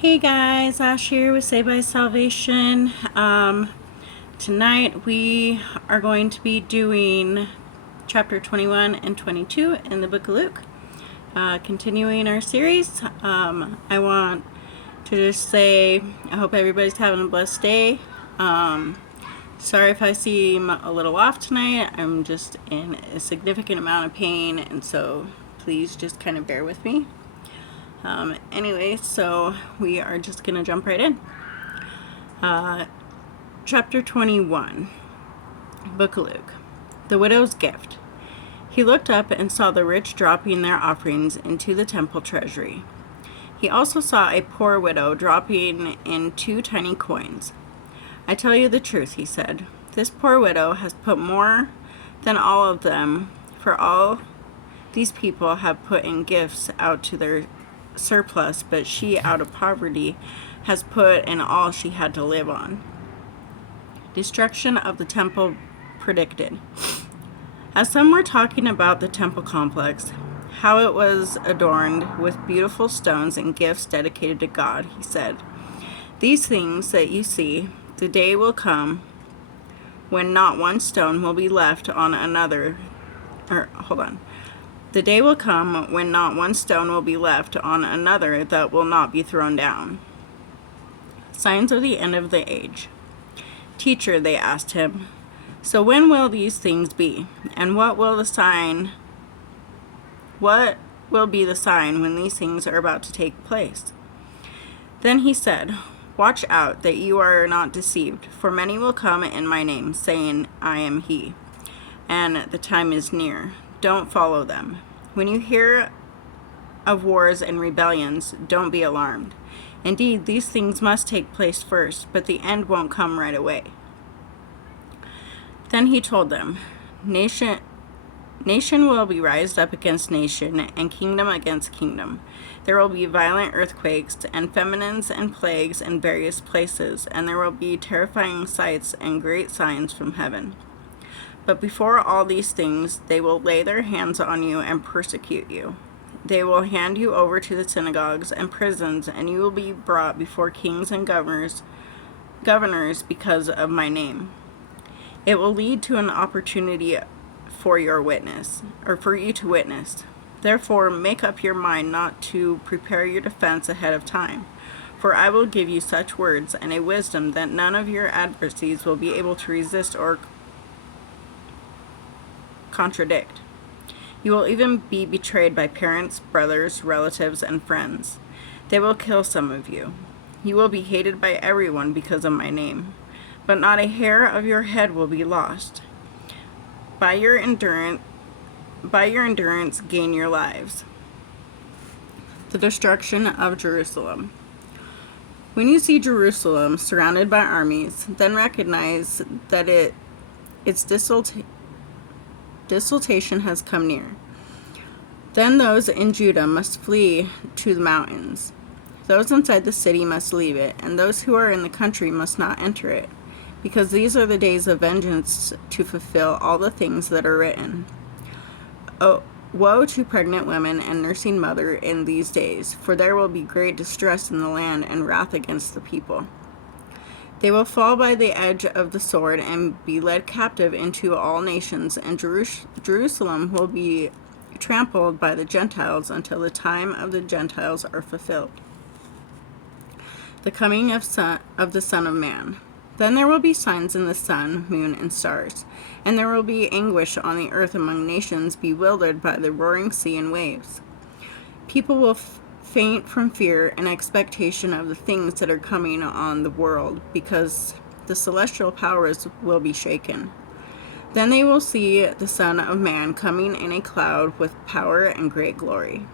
Hey guys, Ash here with Saved by Salvation. Tonight we are going to be doing chapter 21 and 22 in the book of Luke. Continuing our series, I want to just say I hope everybody's having a blessed day. Sorry if I seem a little off tonight. I'm just in a significant amount of pain, and so please just kind of bear with me. Anyway, so we are just going to jump right in. Chapter 21, Book of Luke. The widow's gift. He looked up and saw the rich dropping their offerings into the temple treasury. He also saw a poor widow dropping in 2 tiny coins. I tell you the truth, he said. This poor widow has put more than all of them, for all these people have put in gifts out to their surplus, but she, out of poverty, has put in all she had to live on. Destruction of the temple predicted. As some were talking about the temple complex, how it was adorned with beautiful stones and gifts dedicated to God, he said, "These things that you see, the day will come when not one stone will be left on another." The day will come when not one stone will be left on another that will not be thrown down. Signs of the end of the age. Teacher, they asked him, so when will these things be? And what will be the sign when these things are about to take place? Then he said, watch out that you are not deceived, for many will come in my name, saying, I am he, and the time is near. Don't follow them. When you hear of wars and rebellions, don't be alarmed. Indeed, these things must take place first, but the end won't come right away. Then he told them, Nation will be raised up against nation, and kingdom against kingdom. There will be violent earthquakes, and famines and plagues in various places, and there will be terrifying sights and great signs from heaven. But before all these things, they will lay their hands on you and persecute you. They will hand you over to the synagogues and prisons, and you will be brought before kings and governors because of my name. It will lead to an opportunity for you to witness. Therefore, make up your mind not to prepare your defense ahead of time. For I will give you such words and a wisdom that none of your adversaries will be able to resist or contradict. You will even be betrayed by parents, brothers, relatives, and friends. They will kill some of you. You will be hated by everyone because of my name, but not a hair of your head will be lost. By your endurance, gain your lives. The destruction of Jerusalem. When you see Jerusalem surrounded by armies, then recognize that its desolation has come near. Then those in Judah must flee to the mountains. Those inside the city must leave it, and those who are in the country must not enter it, because these are the days of vengeance to fulfill all the things that are written. Oh, woe to pregnant women and nursing mother in these days, for there will be great distress in the land and wrath against the people. They will fall by the edge of the sword and be led captive into all nations, and Jerusalem will be trampled by the Gentiles until the time of the Gentiles are fulfilled. The coming of the Son of Man. Then there will be signs in the sun, moon, and stars, and there will be anguish on the earth among nations bewildered by the roaring sea and waves. People will faint from fear and expectation of the things that are coming on the world, because the celestial powers will be shaken. Then they will see the Son of Man coming in a cloud with power and great glory.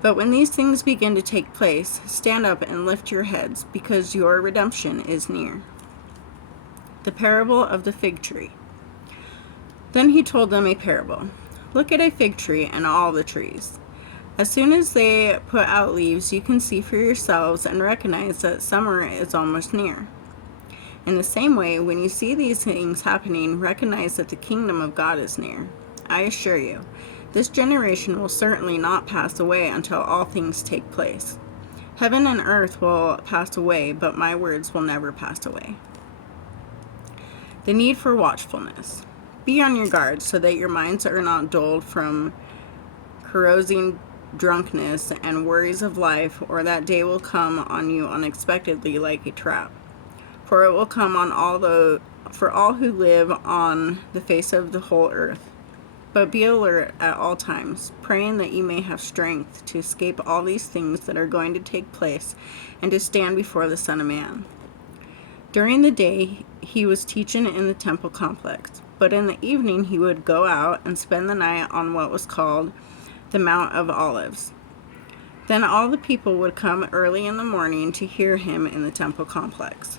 But when these things begin to take place, stand up and lift your heads, because your redemption is near. The parable of the fig tree. Then he told them a parable. Look at a fig tree and all the trees. As soon as they put out leaves, you can see for yourselves and recognize that summer is almost near. In the same way, when you see these things happening, recognize that the kingdom of God is near. I assure you, this generation will certainly not pass away until all things take place. Heaven and earth will pass away, but my words will never pass away. The need for watchfulness. Be on your guard so that your minds are not dulled from carousing, drunkenness, and worries of life, or that day will come on you unexpectedly like a trap. For it will come on for all who live on the face of the whole earth. But be alert at all times, praying that you may have strength to escape all these things that are going to take place and to stand before the Son of Man. During the day he was teaching in the temple complex, but in the evening he would go out and spend the night on what was called the Mount of Olives. Then all the people would come early in the morning to hear him in the temple complex.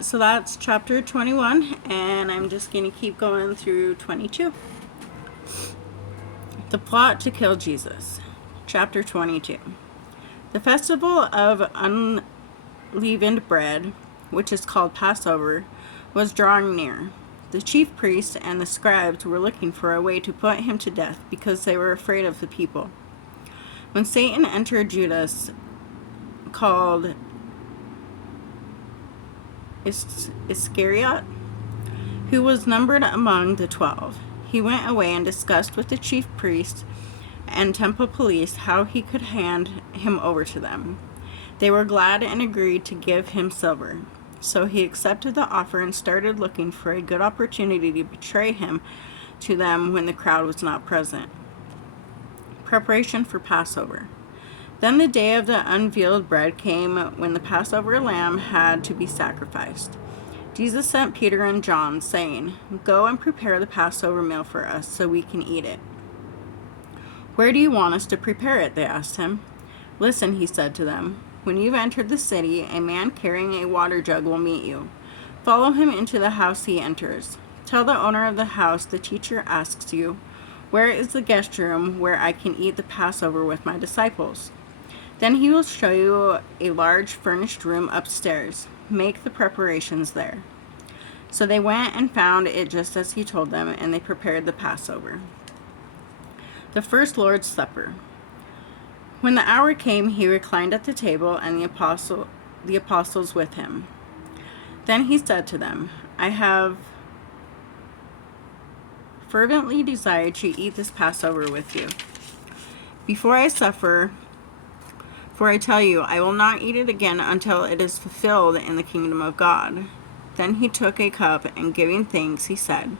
So that's chapter 21, and I'm just going to keep going through 22. The plot to kill Jesus. Chapter 22. The festival of unleavened bread, which is called Passover, was drawing near. The chief priests and the scribes were looking for a way to put him to death because they were afraid of the people. When Satan entered Judas, called Iscariot, who was numbered among the 12, he went away and discussed with the chief priests and temple police how he could hand him over to them. They were glad and agreed to give him silver. So he accepted the offer and started looking for a good opportunity to betray him to them when the crowd was not present. Preparation for Passover. Then the day of the unveiled bread came when the Passover lamb had to be sacrificed. Jesus sent Peter and John, saying, "Go and prepare the Passover meal for us so we can eat it." "Where do you want us to prepare it?" they asked him. "Listen," he said to them. "When you've entered the city, a man carrying a water jug will meet you. Follow him into the house he enters. Tell the owner of the house, the teacher asks you, 'Where is the guest room where I can eat the Passover with my disciples?' Then he will show you a large furnished room upstairs. Make the preparations there." So they went and found it just as he told them, and they prepared the Passover. The first Lord's Supper. When the hour came, he reclined at the table, and the apostles with him. Then he said to them, "I have fervently desired to eat this Passover with you before I suffer. For I tell you, I will not eat it again until it is fulfilled in the kingdom of God." Then he took a cup, and giving thanks, he said,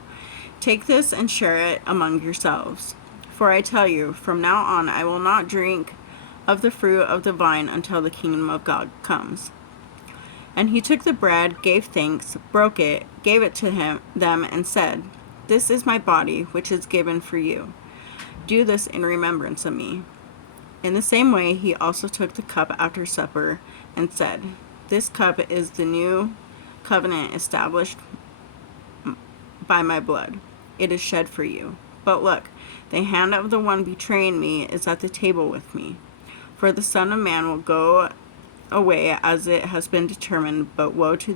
"Take this and share it among yourselves. For I tell you, from now on I will not drink of the fruit of the vine until the kingdom of God comes." And he took the bread, gave thanks, broke it, gave it to them, and said, "This is my body, which is given for you. Do this in remembrance of me." In the same way, he also took the cup after supper and said, "This cup is the new covenant established by my blood. It is shed for you. But look, the hand of the one betraying me is at the table with me. For the Son of Man will go away as it has been determined, but woe to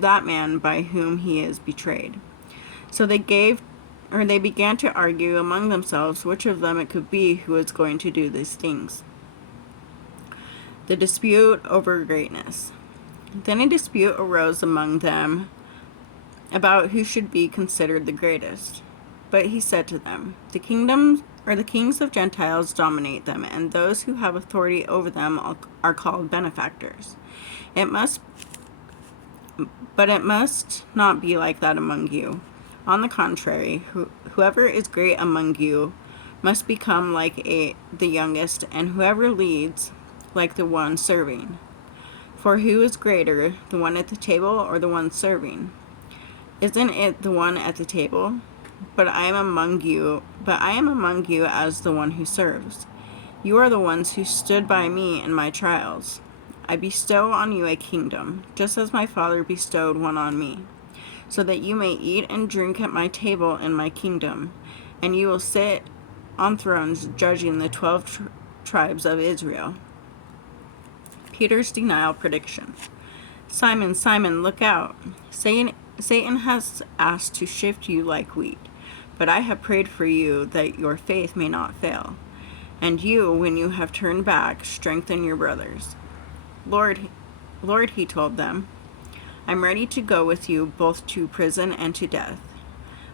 that man by whom he is betrayed." So they began to argue among themselves which of them it could be who was going to do these things. The dispute over greatness. Then a dispute arose among them about who should be considered the greatest. But he said to them, the kings of Gentiles dominate them, and those who have authority over them are called benefactors. But it must not be like that among you. On the contrary, whoever is great among you must become like the youngest, and whoever leads like the one serving. For who is greater, the one at the table or the one serving? Isn't it the one at the table? But I am among you as the one who serves. You are the ones who stood by me in my trials. I bestow on you a kingdom, just as my Father bestowed one on me, so that you may eat and drink at my table in my kingdom, and you will sit on thrones judging the 12 tribes of Israel. Peter's denial prediction. "Simon, Simon, look out. Satan has asked to shift you like wheat, but I have prayed for you that your faith may not fail. And you, when you have turned back, strengthen your brothers. Lord, he told them, I'm ready to go with you both to prison and to death.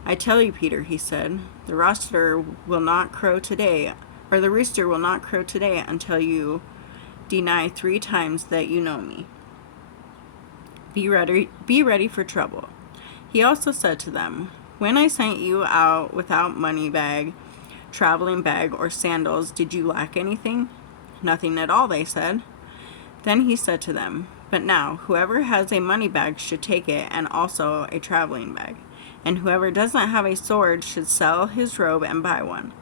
I tell you, Peter, he said, the rooster will not crow today until you deny 3 times that you know me. Be ready for trouble. He also said to them, when I sent you out without money bag, traveling bag, or sandals, did you lack anything? Nothing at all, they said. Then he said to them, but now, whoever has a money bag should take it, and also a traveling bag. And whoever doesn't have a sword should sell his robe and buy one.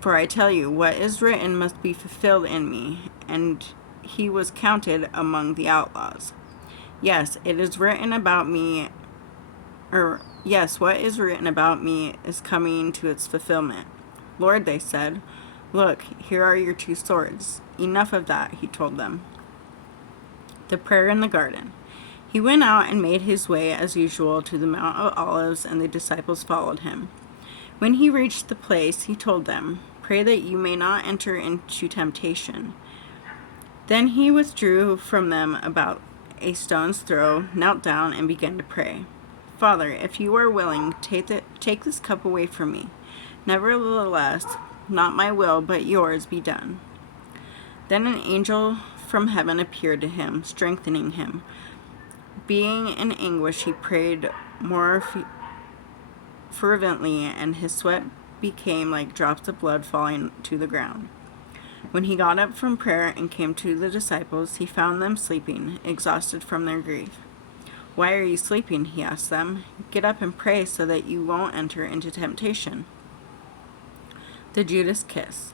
For I tell you, what is written must be fulfilled in me. And he was counted among the outlaws. Yes, what is written about me is coming to its fulfillment. Lord, they said, look, here are your 2 swords. Enough of that, he told them. The prayer in the garden. He went out and made his way, as usual, to the Mount of Olives, and the disciples followed him. When he reached the place, he told them, pray that you may not enter into temptation. Then he withdrew from them about a stone's throw, knelt down, and began to pray. Father, if you are willing, take this cup away from me. Nevertheless, not my will, but yours be done. Then an angel from heaven appeared to him, strengthening him. Being in anguish, he prayed more fervently, and his sweat became like drops of blood falling to the ground. When he got up from prayer and came to the disciples, he found them sleeping, exhausted from their grief. Why are you sleeping? He asked them. Get up and pray so that you won't enter into temptation. The Judas kiss.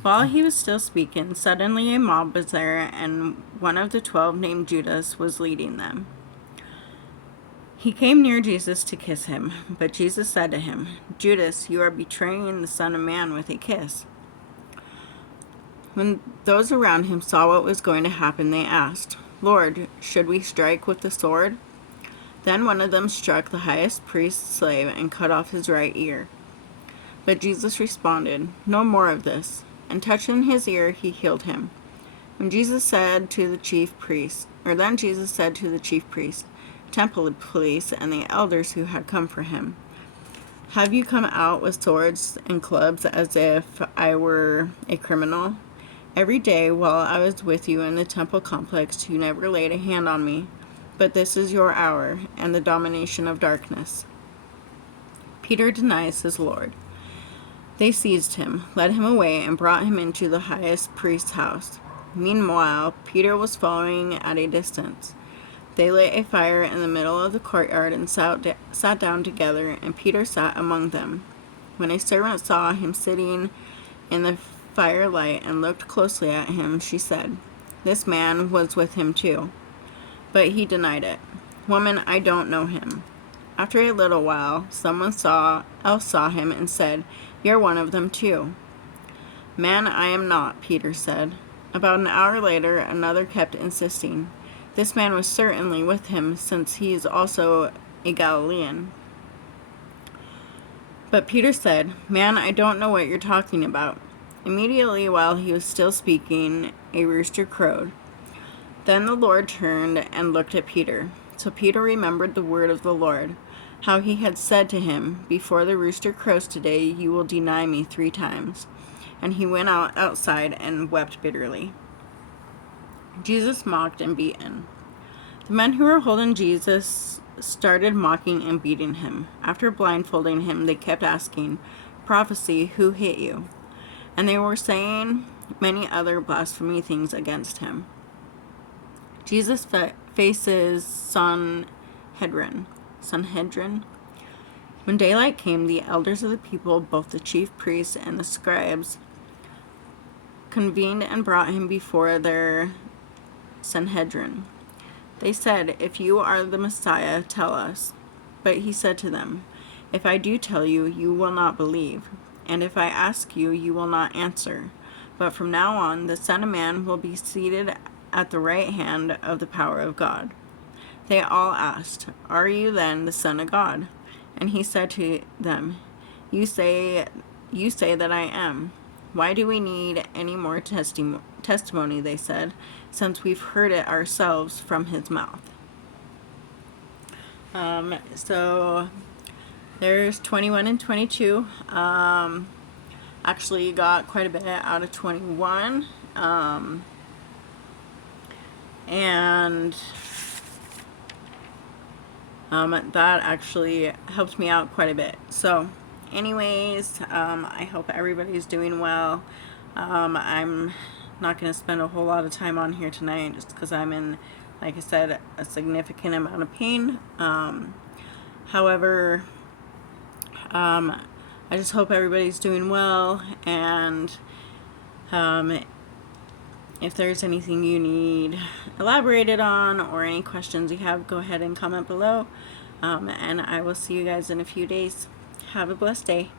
While he was still speaking, suddenly a mob was there, and one of the 12 named Judas was leading them. He came near Jesus to kiss him, but Jesus said to him, Judas, you are betraying the Son of Man with a kiss. When those around him saw what was going to happen, they asked, Lord, should we strike with the sword? Then one of them struck the highest priest's slave and cut off his right ear. But Jesus responded, no more of this. And touching his ear, he healed him. Then Jesus said to the chief priests, temple police, and the elders who had come for him, have you come out with swords and clubs as if I were a criminal? Every day while I was with you in the temple complex, you never laid a hand on me. But this is your hour and the domination of darkness. Peter denies his Lord. They seized him, led him away, and brought him into the highest priest's house. Meanwhile, Peter was following at a distance. They lit a fire in the middle of the courtyard and sat down together, and Peter sat among them. When a servant saw him sitting in the firelight and looked closely at him, she said, this man was with him too. But he denied it. Woman, I don't know him. After a little while, someone else saw him and said, you're one of them too. Man, I am not, Peter said. About an hour later, another kept insisting. This man was certainly with him, since he is also a Galilean. But Peter said, man, I don't know what you're talking about. Immediately while he was still speaking, a rooster crowed. Then the Lord turned and looked at Peter. So Peter remembered the word of the Lord, how he had said to him, before the rooster crows today, you will deny me 3 times. And he went outside and wept bitterly. Jesus mocked and beaten. The men who were holding Jesus started mocking and beating him. After blindfolding him, they kept asking, Prophecy, who hit you? And they were saying many other blasphemy things against him. Jesus faces Sanhedrin. When daylight came, the elders of the people, both the chief priests and the scribes, convened and brought him before their Sanhedrin. They said, if you are the Messiah, tell us. But he said to them, if I do tell you, you will not believe. And if I ask you, you will not answer. But from now on, the Son of Man will be seated at the right hand of the power of God. They all asked, are you then the Son of God? And he said to them, you say that I am. Why do we need any more testimony, they said, since we've heard it ourselves from his mouth. So there's 21 and 22. Actually got quite a bit out of 21. And that actually helped me out quite a bit. So anyways, I hope everybody's doing well. I'm not going to spend a whole lot of time on here tonight just because I'm in, like I said, a significant amount of pain. However, I just hope everybody's doing well, and if there's anything you need elaborated on or any questions you have, go ahead and comment below. And I will see you guys in a few days. Have a blessed day.